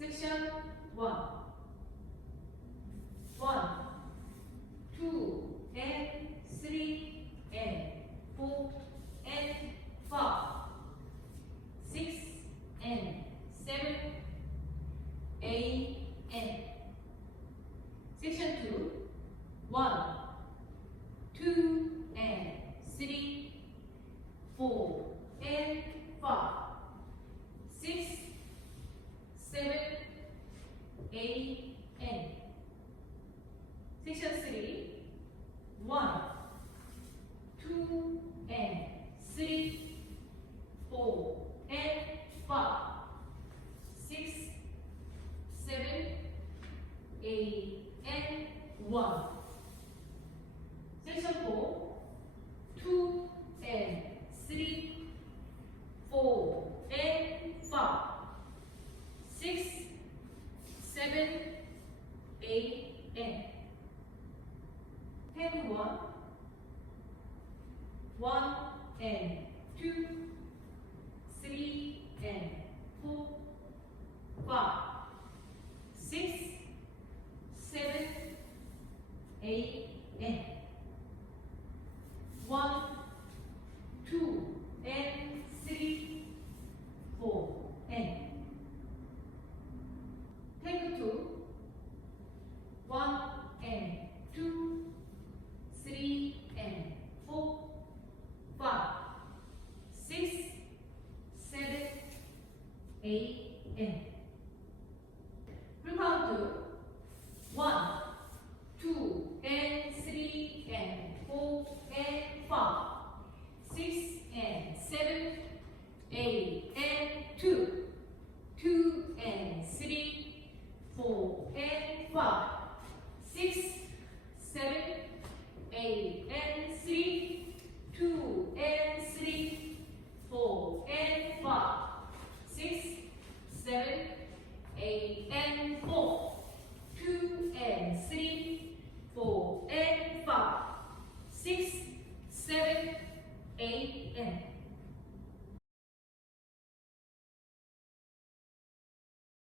Section 1. 1, 2, and 3, and 4, and 5, 6, and 7, 8, and Section 2. 1, 2, and 3, 4, and 5, 6, 7, 8, and Section 3. 1, 2, and 3, 4, and 5, 6, 7, 8, and 1. Section 4. 2, and 3, 4, and 5, 6, 7, 8, and 10, 1, 1, and 2, 3, and 4, 5, 6, 7, 8, and 1, 2, and 3, 4, and take 2, 1, and 2, 3, and 4, 5, 6, 7, 8, and recount 1, 2, and 3, and 4, and 5, 6, and 7, 8, and 2, 2, and 3, 4, and 5, 6, 7, 8, and 3, 2, and 3, 4, and 5, 6, 7, 8, and 4, 2, and 3, 4, and 5, 6, 7, 8,